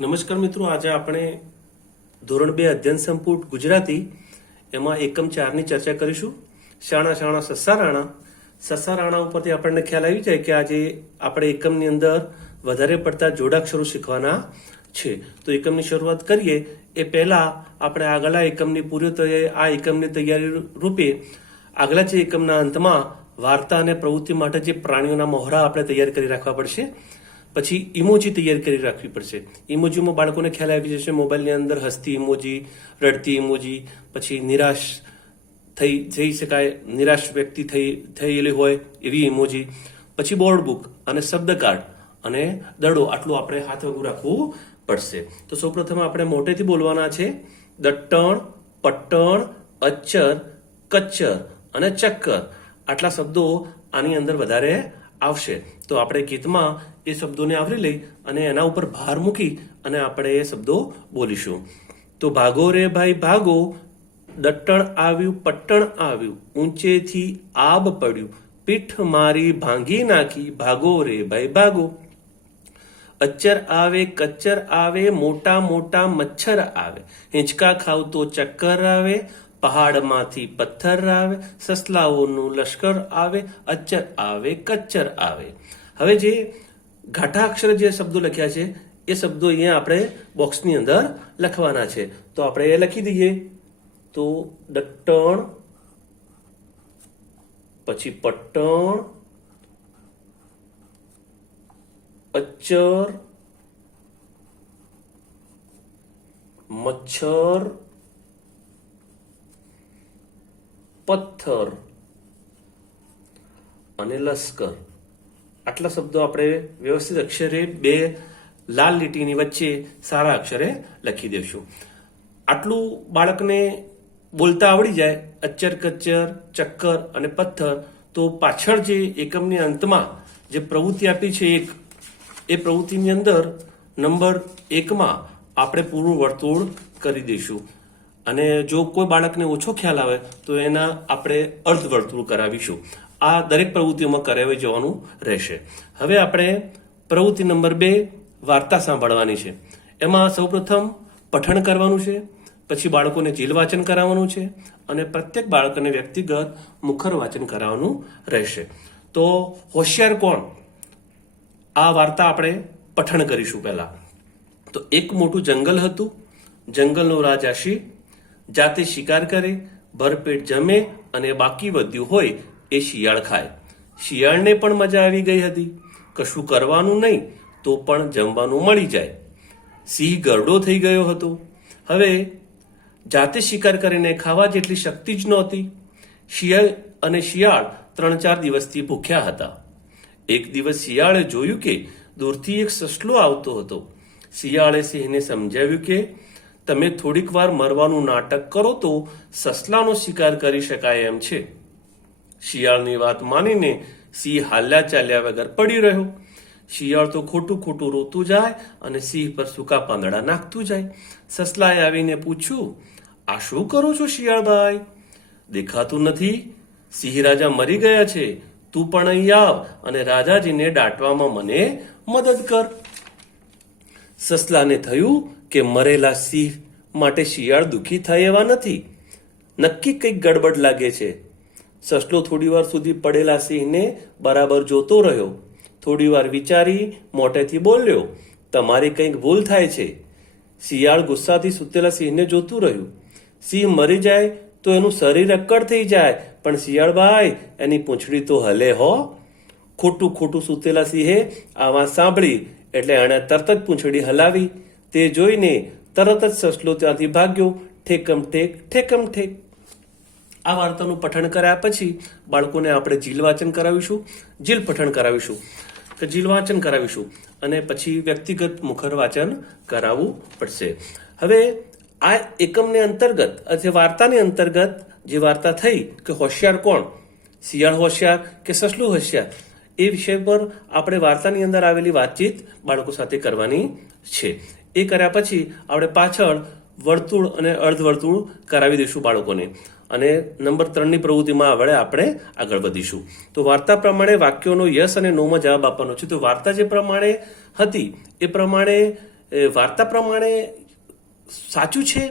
નમસ્કાર મિત્રો, આજે આપણે ધોરણ બે અધ્યયન સંપુટ ગુજરાતી, એમાં એકમ ચારની ચર્ચા કરીશું. શાણા શાણા સસારાણા. રાણા સસ્સા રાણા ઉપરથી આપણને ખ્યાલ આવી જાય કે આજે આપણે એકમની અંદર વધારે પડતા જોડાક્ષરો શીખવાના છે. તો એકમની શરૂઆત કરીએ. એ પહેલા આપણે આગલા એકમની પૂરી આ એકમની તૈયારી રૂપે આગલા જે એકમના અંતમાં વાર્તા અને પ્રવૃત્તિ માટે જે પ્રાણીઓના મોહરા આપણે તૈયાર કરી રાખવા પડશે. પછી ઇમોજી તૈયાર કરી રાખવી પડશે. ઇમોજીમાં બાળકોને ખ્યાલ આવી જશે, મોબાઈલની અંદર હસતી ઇમોજી રડતી ઇમોજી પછી નિરાશ થઈ જઈ શકાય, નિરાશ વ્યક્તિ થઈ, થયેલી હોય એવી ઇમોજી પછી બોર્ડ બુક અને શબ્દ કાર્ડ અને દડો આટલું આપણે હાથ વગું રાખવું પડશે. તો સૌપ્રથમ આપણે મોટેથી બોલવાના છે, દટ્ટણ, પટ્ટણ, અચ્છર, કચ્છર અને ચક્કર. આટલા શબ્દો આની અંદર વધારે આવશે. તો આપણે ગીતમાં એ શબ્દોને આવરી લઈ અને એના ઉપર ભાર મૂકી અને આપણે એ શબ્દો બોલીશું. તો ભાગો રે ભાઈ ભાગો, દટ્ટણ આવ્યું, પટ્ટણ આવ્યું, ઊંચેથી આબ પડ્યું, પીઠ મારી ભાંગી નાખી, ભાગો રે ભાઈ ભાગો. અચ્ચર આવે, કચ્ચર આવે, મોટા મોટા મચ્છર આવે, હિંચકા ખાવ તો ચક્કર આવે, પહાડમાંથી પથ્થર આવે, સસલાઓનું લશ્કર આવે, અચ્ચર આવે, કચ્ચર આવે. હવે જે ઘાટા અક્ષરે જે શબ્દો લખ્યા છે, એ શબ્દો અહીંયા આપણે બોક્સની અંદર લખવાના છે. તો આપણે એ લખી દઈએ. તો દટ્ટણ પછી પટ્ટણ અચ્ચર મચ્છર, પથ્થર અને લશ્કર. આટલા શબ્દો આપણે વ્યવસ્થિત અક્ષરે બે લાલ લીટીની વચ્ચે સારા અક્ષરે લખી દઈશું આટલું બાળકને બોલતા આવડી જાય અચ્ચર કચ્ચર ચક્કર અને પથ્થર, તો પાછળ જે એકમની અંતમાં જે પ્રવૃત્તિ આપી છે એક, એ પ્રવૃત્તિની અંદર નંબર એકમાં આપણે પૂરું વર્તુળ કરી દઈશું. અને જો કોઈ બાળકને ઓછો ખ્યાલ આવે, તો એના આપણે અર્ધ વર્તુળ કરાવીશું. આ દરેક પ્રવૃત્તિઓમાં કરાવી જવાનું રહેશે. હવે આપણે પ્રવૃત્તિ નંબર બે વાર્તા સાંભળવાની છે. એમાં સૌપ્રથમ પઠન કરવાનું છે, પછી બાળકોને જીલ વાચન કરાવવાનું છે અને પ્રત્યેક બાળકોને વ્યક્તિગત મુખર વાચન કરાવવાનું રહેશે. તો હોશિયાર કોણ? આ વાર્તા આપણે પઠન કરીશું પહેલા. તો એક મોટું જંગલ હતું. જંગલનો રાજા સિંહ જાતે શિકાર કરે, ભરપેટ જમે અને બાકી વધ્યું હોય એ શિયાળ ખાય. શિયાળને પણ મજા આવી ગઈ હતી. કશું કરવાનું નહીં, તો પણ જમવાનું મળી જાય. સિંહ ગરડો થઈ ગયો હતો. હવે જાતે શિકાર કરીને ખાવા જેટલી શક્તિ જ નહોતી. શિયાળ અને શિયાળ ત્રણ ચાર દિવસથી ભૂખ્યા હતા. એક દિવસ શિયાળે જોયું કે દૂરથી એક સસલો આવતો હતો. શિયાળે સિંહને સમજાવ્યું કે તમે થોડીક વાર મરવાનું નાટક કરો તો સસલાનો શિકાર કરી શકાય એમ છે. શિયાળની વાત માનીને સિંહ હાલ્યા ચાલ્યા વગર પડી રહ્યો. શિયાળ તો ખોટું ખોટું રોતું જાય અને સિંહ પર સૂકા પાંદડા નાખતું જાય. સસલાએ આવીને પૂછ્યું, આ શું કરો છો શિયાળભાઈ? દેખાતું નથી. સિંહ રાજા મરી ગયા છે. તું પણ અહીં આવ અને રાજાજીને દાટવામાં મને મદદ કર. સસલાને થયું કે મરેલા સિંહ માટે શિયાળ દુઃખી થાય એવા નથી. નક્કી કંઈક ગડબડ લાગે છે. સસલો થોડીવાર સુધી પડેલા સિંહને બરાબર જોતો રહ્યો. થોડીવાર વિચારી મોટેથી બોલ્યો, તમારી કંઈક ભૂલ થાય છે. શિયાળ ગુસ્સાથી સૂતેલા સિંહને જોતું રહ્યું. સિંહ મરી જાય તો એનું શરીર અક્કડ થઈ જાય, પણ શિયાળભાઈ એની પૂંછડી તો હલે હો. ખોટું ખોટું સૂતેલા સિંહે આ વાત સાંભળી, એટલે એણે તરત જ પૂંછડી હલાવી. તે જોઈને તરત જ સસલો ત્યાંથી ભાગ્યો, ઠેકમ ઠેક ઠેકમ ઠેક. આ વાર્તાનું પઠન કર્યા પછી બાળકોને આપણે જીલ વાંચન કરાવીશું, જીલ પઠન કરાવીશું. કે જીલ વાંચન કરાવીશું અને પછી વ્યક્તિગત મુખર વાંચન કરાવવું પડશે. હવે આ એકમને અંતર્ગત અથવા વાર્તાની અંતર્ગત જે વાર્તા થઈ કે હોશિયાર કોણ, શિયાળ હોશિયાર કે સસલું હોશિયાર, એ વિષય પર આપણે વાર્તાની અંદર આવેલી વાતચીત બાળકો સાથે કરવાની છે. એ કર્યા પછી આપણે પાછળ વર્તુળ અને અર્ધવર્તુળ કરાવી દઈશું બાળકોને. અને નંબર ત્રણની પ્રવૃત્તિમાં આપણે આપણે આગળ વધીશું. તો વાર્તા પ્રમાણે વાક્યોનો યસ અને નોમાં જવાબ આપવાનો છે. તો વાર્તા જે પ્રમાણે હતી, એ પ્રમાણે વાર્તા પ્રમાણે સાચું છે?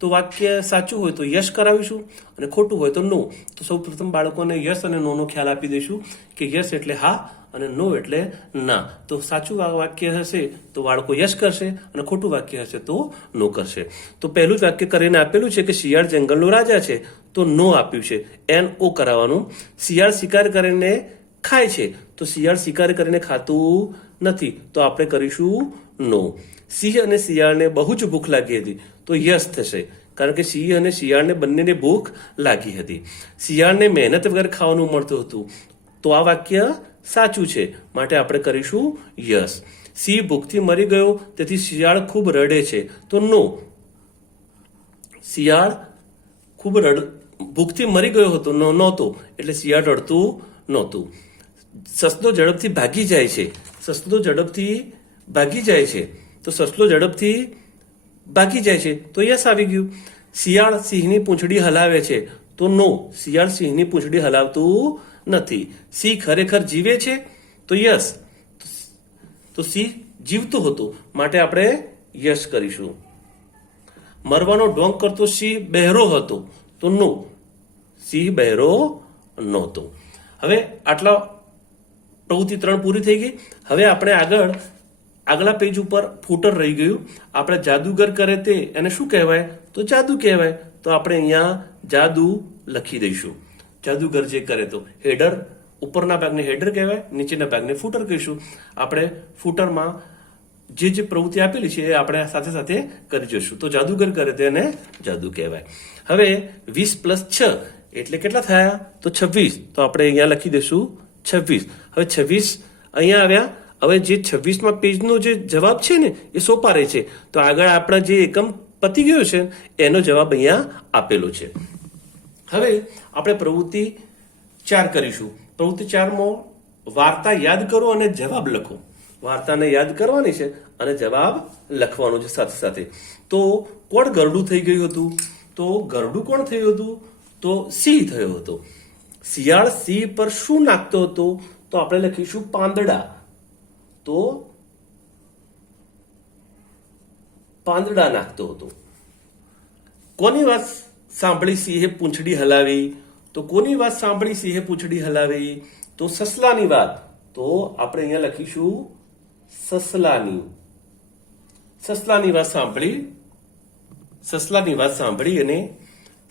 તો વાક્ય સાચું હોય તો યશ કરાવીશું અને ખોટું હોય તો નો. તો સૌ પ્રથમ બાળકોને યશ અને નો નો ખ્યાલ આપી દઈશું કે યશ એટલે હા અને નો એટલે ના. તો સાચું આ વાક્ય હશે તો બાળકો યશ કરશે અને ખોટું વાક્ય હશે તો નો કરશે. તો પહેલું જ વાક્ય કરીને આપેલું છે કે શિયાળ જંગલનો રાજા છે, તો નો આપ્યું છે. એન ઓ કરાવવાનું. શિયાળ શિકાર કરીને ખાય છે, તો શિયાળ શિકાર કરીને ખાતું નથી. તો આપણે કરીશું નો. સિંહ અને શિયાળને બહુ જ ભૂખ લાગી હતી, તો યશ થશે. કારણ કે સિંહ અને શિયાળને બંનેને ભૂખ લાગી હતી. શિયાળને મહેનત વગર ખાવાનું મળતું હતું. તો આ વાક્ય સાચું છે. માટે આપણે કરીશું યસ. સિંહ ભૂખથી મરી ગયો, તેથી શિયાળ ખૂબ રડે છે. તો નો. શિયાળ ખૂબ રડ, ભૂખથી મરી ગયો હતો નહોતો. એટલે શિયાળ રડતું નહોતું. સસલો ઝડપથી ભાગી જાય છે. સસલો ઝડપથી ભાગી જાય છે. તો સસલો ઝડપથી ભાગી જાય છે. તો યસ આવી ગયું. શિયાળ સિંહની પૂંછડી હલાવે છે. તો નો. શિયાળ સિંહની પૂંછડી હલાવતું નથી. સિંહ ખરેખર જીવે છે? તો યસ. તો સિંહ જીવતો હતો. માટે આપણે યસ કરીશું. મરવાનો ઢોંગ કરતો સિંહ બહેરો હતો. તો નો. સિંહ બહેરો નહોતો. હવે આટલા પ્રવૃત્તિ ત્રણ પૂરી થઈ ગઈ. હવે આપણે આગળ, આગલા પેજ ઉપર ફૂટર રહી ગયું. આપણે જાદુગર કરે તે એને શું કહેવાય? તો જાદુ કહેવાય. તો આપણે અહીંયા જાદુ લખી દઈશું. જાદુગર જે કરે તો હેડર, ઉપરના ભાગને હેડર કહેવાય, નીચેના ભાગને ફૂટર કહીશું. આપણે ફૂટરમાં જે જે પ્રવૃત્તિ આપેલી છે એ આપણે સાથે સાથે કરી જઈશું. તો જાદુગર કરે તેને જાદુ કહેવાય. હવે વીસ પ્લસ છ એટલે કેટલા થયા? તો છવ્વીસ. તો આપણે અહીંયા લખી દઈશું છવ્વીસ. હવે છવ્વીસ અહીંયા આવ્યા. હવે જે છવ્વીસમાં પેજનો જે જવાબ છે ને, એ સોપારે છે. તો આગળ આપણા જે એકમ પતી ગયો છે, એનો જવાબ અહીંયા આપેલો છે. હવે આપણે પ્રવૃત્તિ ચાર કરીશું. પ્રવૃત્તિ ચારમાં વાર્તા યાદ કરો અને જવાબ લખો. વાર્તાને યાદ કરવાની છે અને જવાબ લખવાનો છે સાથે સાથે. તો કોણ ગરડું થઈ ગયું હતું? તો ગરડું કોણ થયું હતું? તો સિંહ થયો હતો. શિયાળ સિંહ પર શું નાખતો હતો? તો આપણે લખીશું પાંદડા. તો પાંદડા નાખતો હતો. કોની વાત સાંભળી સિંહે પૂંછડી હલાવી. તો કોની વાત સાંભળી સિંહે પૂંછડી હલાવી? તો સસલાની વાત. તો આપણે અહીંયા લખીશું સસલાની. સસલાની વાત સાંભળી. સસલાની વાત સાંભળી અને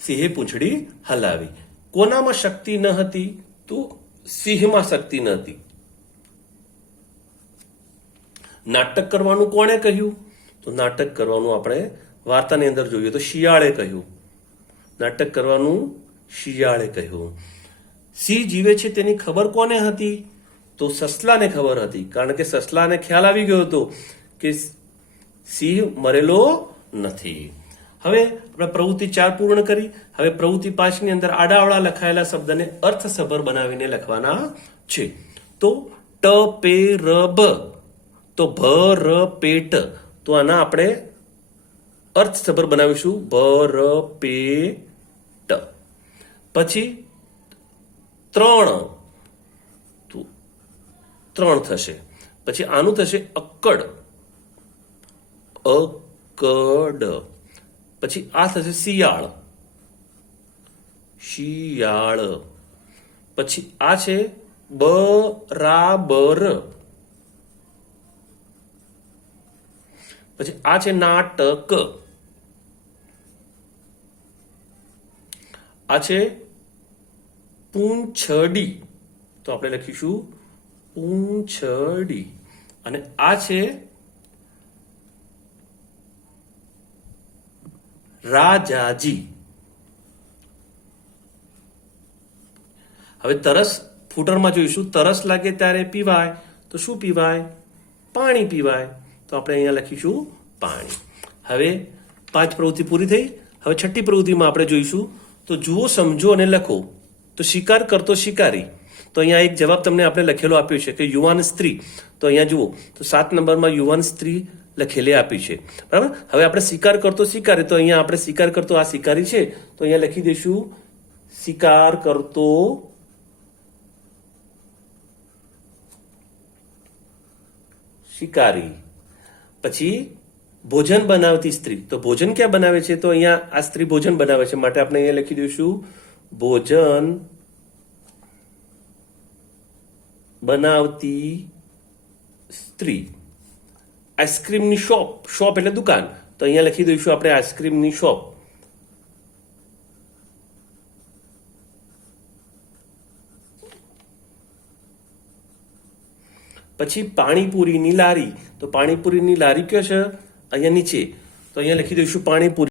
સિંહે પૂંછડી હલાવી. કોનામાં શક્તિ ન હતી? તો સિંહમાં શક્તિ ન હતી. નાટક કરવાનું કોણે કહ્યું? તો નાટક કરવાનું આપણે વાર્તાની અંદર જોઈએ તો શિયાળે કહ્યું. નાટક કરવાનું શિયાળે કહ્યું. સિંહ જીવે છે તેની ખબર કોને હતી? તો સસલાને ખબર હતી. કારણ કે સસલાને ખ્યાલ આવી ગયો હતો કે સિંહ મરેલો નથી. હવે આપણે પ્રવૃત્તિ ચાર પૂર્ણ કરી. હવે પ્રવૃત્તિ પાંચની અંદર આડાવડા લખાયેલા શબ્દને અર્થસભર બનાવીને લખવાના છે. તો ટ, પે, ર, બ. તો ભ, ર, પેટ. તો આના આપણે અર્થસભર બનાવીશું. ભ, ર, પે પછી ત્રણ. ત્રણ થશે. પછી આનું થશે અક્કડ. અકડ પછી આ થશે શિયાળ. શિયાળ. પછી આ છે બરાબર. પછી આ છે નાટક. આ છે પૂંછડી. તો આપણે લખીશું પૂંછડી. અને આ છે રાજાજી. હવે તરસ ફૂટરમાં જોઈશું. તરસ લાગે ત્યારે પીવાય. તો શું પીવાય? પાણી પીવાય. તો આપણે અહીંયા લખીશું પાણી. હવે પાંચ પ્રવૃત્તિ પૂરી થઈ. હવે છઠ્ઠી પ્રવૃત્તિમાં આપણે જોઈશું તો જુઓ, સમજો અને લખો. તો શિકાર કરતો શિકારી. તો અહીંયા એક જવાબ તમને આપણે લખેલો આપ્યો છે કે યુવાન સ્ત્રી. તો અહીંયા જુઓ, તો સાત નંબરમાં યુવાન સ્ત્રી લખેલી આપી છે. બરાબર? હવે આપણે શિકાર કરતો શિકારી, તો અહીંયા આપણે શિકાર કરતો આ શિકારી છે. તો અહીંયા લખી દઈશું, શિકાર કરતો શિકારી. પછી ભોજન બનાવતી સ્ત્રી. તો ભોજન ક્યાં બનાવે છે? તો અહીંયા આ સ્ત્રી ભોજન બનાવે છે. માટે આપણે અહીંયા લખી દઈશું. ભોજન બનાવતી સ્ત્રી. આઈસ્ક્રીમની શોપ. શોપ એટલે દુકાન. તો અહીંયા લખી દઈશું આપણે આઈસ્ક્રીમની શોપ. પછી પાણીપુરીની લારી. તો પાણીપુરીની લારી કયો છે? અહીંયા નીચે. તો અહીંયા લખી દઈશું પાણીપુરી.